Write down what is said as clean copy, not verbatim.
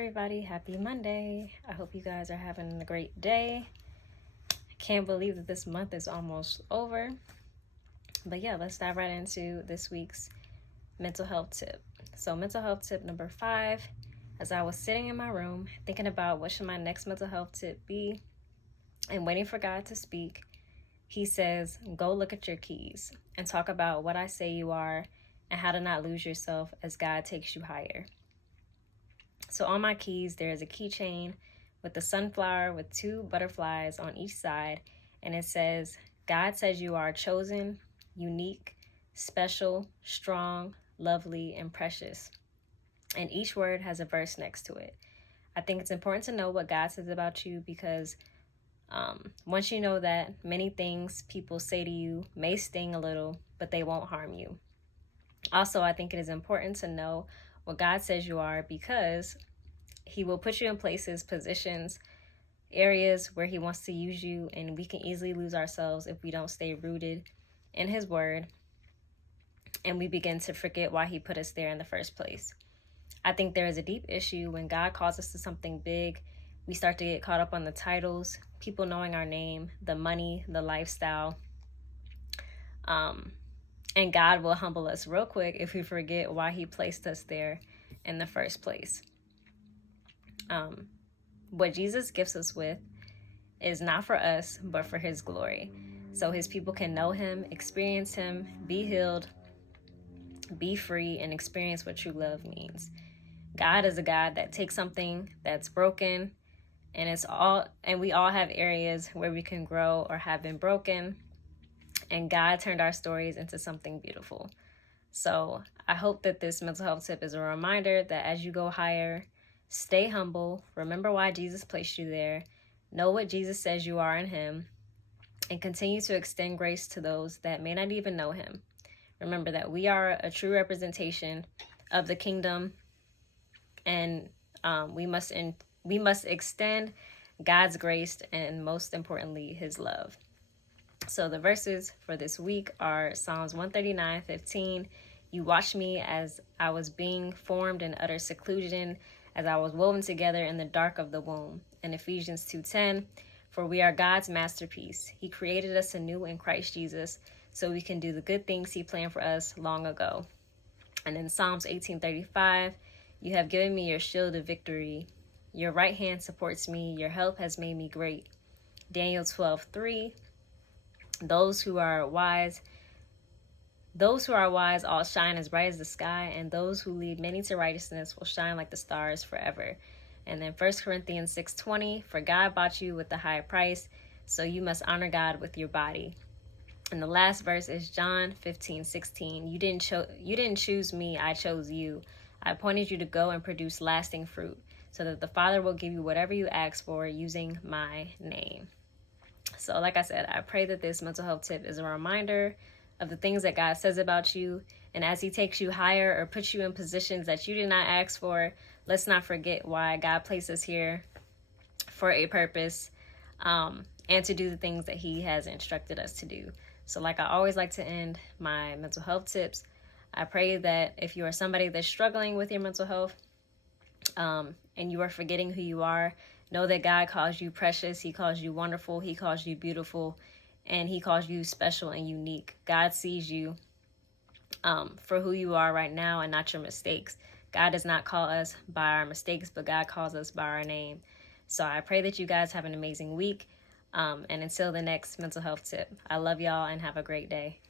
everybody, happy Monday. I hope you guys are having a great day. I can't believe that this month is almost over. But yeah, let's dive right into this week's mental health tip. So mental health tip number 5, as I was sitting in my room thinking about what should my next mental health tip be and waiting for God to speak, he says, go look at your keys and talk about what I say you are and how to not lose yourself as God takes you higher. So on my keys, there is a keychain with the sunflower with 2 butterflies on each side. And it says, God says you are chosen, unique, special, strong, lovely, and precious. And each word has a verse next to it. I think it's important to know what God says about you because once you know that, many things people say to you may sting a little, but they won't harm you. Also, I think it is important to know what God says you are because he will put you in places, positions, areas where he wants to use you, and we can easily lose ourselves if we don't stay rooted in his word and we begin to forget why he put us there in the first place. I think there is a deep issue when God calls us to something big. We start to get caught up on the titles, people knowing our name, the money, the lifestyle. And God will humble us real quick if we forget why he placed us there in the first place. What Jesus gifts us with is not for us, but for his glory. So his people can know him, experience him, be healed, be free, and experience what true love means. God is a God that takes something that's broken, and we all have areas where we can grow or have been broken. And God turned our stories into something beautiful. So I hope that this mental health tip is a reminder that as you go higher, stay humble, remember why Jesus placed you there, know what Jesus says you are in him, and continue to extend grace to those that may not even know him. Remember that we are a true representation of the kingdom, and we must extend God's grace and, most importantly, his love. So the verses for this week are Psalms 139:15. You watched me as I was being formed in utter seclusion, as I was woven together in the dark of the womb. And Ephesians 2:10. For we are God's masterpiece. He created us anew in Christ Jesus so we can do the good things he planned for us long ago. And in Psalms 18:35, you have given me your shield of victory. Your right hand supports me. Your help has made me great. Daniel 12:3. Those who are wise all shine as bright as the sky, and those who lead many to righteousness will shine like the stars forever. And then 1 Corinthians 6:20, for God bought you with a high price, so you must honor God with your body. And the last verse is John 15:16. You didn't choose me, I chose you. I appointed you to go and produce lasting fruit, so that the Father will give you whatever you ask for using my name. So like I said, I pray that this mental health tip is a reminder of the things that God says about you. And as he takes you higher or puts you in positions that you did not ask for, let's not forget why God placed us here for a purpose, and to do the things that he has instructed us to do. So like I always like to end my mental health tips, I pray that if you are somebody that's struggling with your mental health, and you are forgetting who you are, know that God calls you precious. He calls you wonderful. He calls you beautiful. And he calls you special and unique. God sees you for who you are right now and not your mistakes. God does not call us by our mistakes, but God calls us by our name. So I pray that you guys have an amazing week. And until the next mental health tip, I love y'all and have a great day.